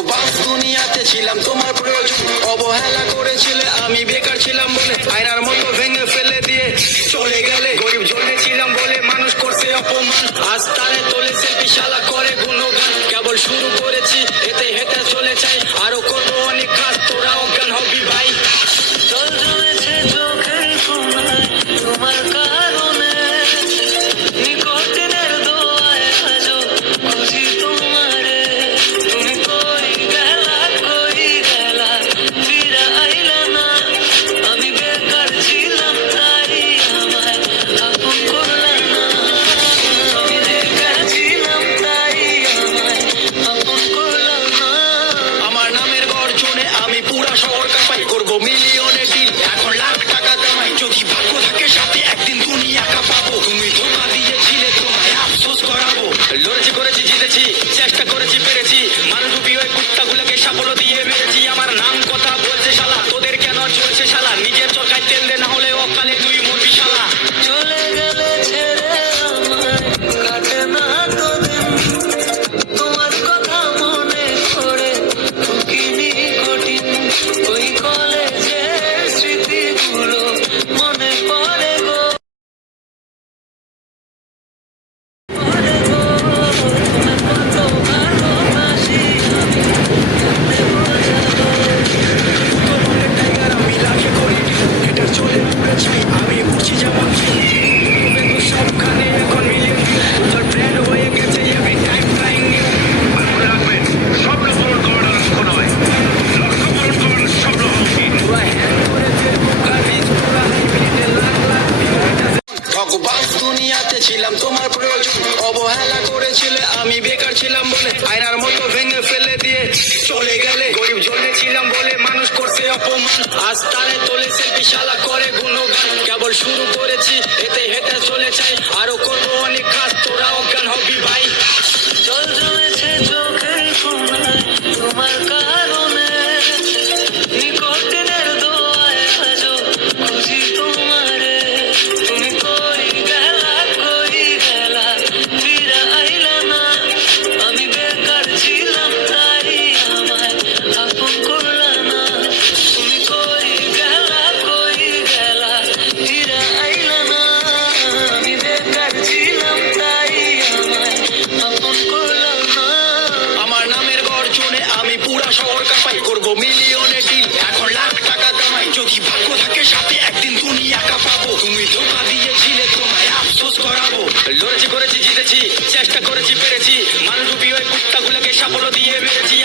ঠকবাজ দুনিয়াতে ছিলাম তোমার প্রয়োজন, অবহেলা করেছিলে আমি বেকার ছিলাম বলে, আয়নার মতো ভেঙে ফেলে দিয়ে চলে গেলে। গরিব জন্যে ছিলাম বলে মানুষ করছে অপমান, আজ তারে তোলে সেলফি শালা করে গুণগান। কেবল শুরু করেছি এতে হেঁটে চলে চাই, আরো করবো অনেক কাজ, তোরা অজ্ঞান হবি ভাই। জল জমেছে চোখের কোণায় তোমার কারণে, নিকটের দোয়ায় আজও খুঁজি তোমারে। তুমি কই গেলা ফিরে আইলা না, আমি বেকার ছিলাম তাই আমায় আপন করলা না। আমি বেকার ছিলাম তাই আমায় আপন করলা না। আমার নামের গর্জনে আমি পুরা শহর কাঁপাই, করবো মিলিয়নের ডিল এখন লাখ টাকা কামাই। যদি ভাগ্য থাকে সাথে একদিন দুনিয়া কাঁপাবো, তুমি ধোঁকা দিয়েছিলে তোমায় আফসোস করাবো। লড়েছি করেছি জিতেছি, চেষ্টা করেছি পেরেছি, মানুষরূপী ওই কুত্তাগুলোকে সাফল্য দিয়ে মেরেছি। আমার নাম কথা বলছে শালা, তোদের কেন চলছে শালা, নিজের চরকায় তেল দে না হলে অকালে তুই মরবি শালা। চলে গেলে ছেড়ে আমায় কাটে না তো দিন, তোমার কথা মনে করে ঠুকিনি কঠিন। ওই কলেজের স্মৃতিগুলো মনে পড়ে গো, পড়ে গো। তোমায় কত ভালোবাসি আমি কেমনে বোঝাবো। টাইগার আমি লাগে করি এটা চলে পুরে চাই, আমি বুঝি যেমন সবখানে এখন মিলিয়ে তোর ব্র্যান্ড হয়ে গেছে এভরি টাইম ফ্লাইং। মনে রাখবেন, স্বপ্ন পূরণ করাটা লক্ষ্য নয়, লক্ষ্য পূরণ করাটা স্বপ্ন হওয়া উচিত। পুরা হ্যান্ড করে ফেলবো কাবিজ, পুরা হাইব্রিডে লাখ লাখ ঠকবাজ দুনিয়াতে ছিলাম তোমার প্রয়োজন, অবহেলা করেছিলে আমি বেকার ছিলাম বলে, আয়নার মতো ভেঙে ফেলে দিয়ে চলে গেলে। গরিব জন্যে ছিলাম বলে মানুষ করছে অপমান, আজ তারে তোলে সেলফি শালা করে গুণগান। কেবল শুরু করেছি এতে হেঁটে চলে চাই, আরো করবো অনেক কাজ, তোরা অজ্ঞান হবি ভাই। জল জমেছে চোখের কোণায় তোমার কারণে, নিকটের দোয়ায় আজও খুঁজি তোমারে। তুমি কই গেলা ফিরে আইলা না, আমি বেকার ছিলাম তাই আমায় আপন করলা না। তুমি কই গেলা ফিরে আইলা না, আমি বেকার ছিলাম তাই আমায় আপন করলা না। আমার নামের গর্জনে আমি পুরা শহর কাঁপাই, করবো মিলিয়নের ডিল এখন লাখ টাকা কামাই। যদি ভাগ্য থাকে সাথে একদিন দুনিয়া কাঁপাবো, তুমি ধোঁকা দিয়েছিলে তোমায় আফসোস করাবো। লড়েছি করেছি জিতেছি, চেষ্টা করেছি পেরেছি, মানুষরূপী ওই কুত্তাগুলোকে সাফল্য দিয়ে মেরেছি।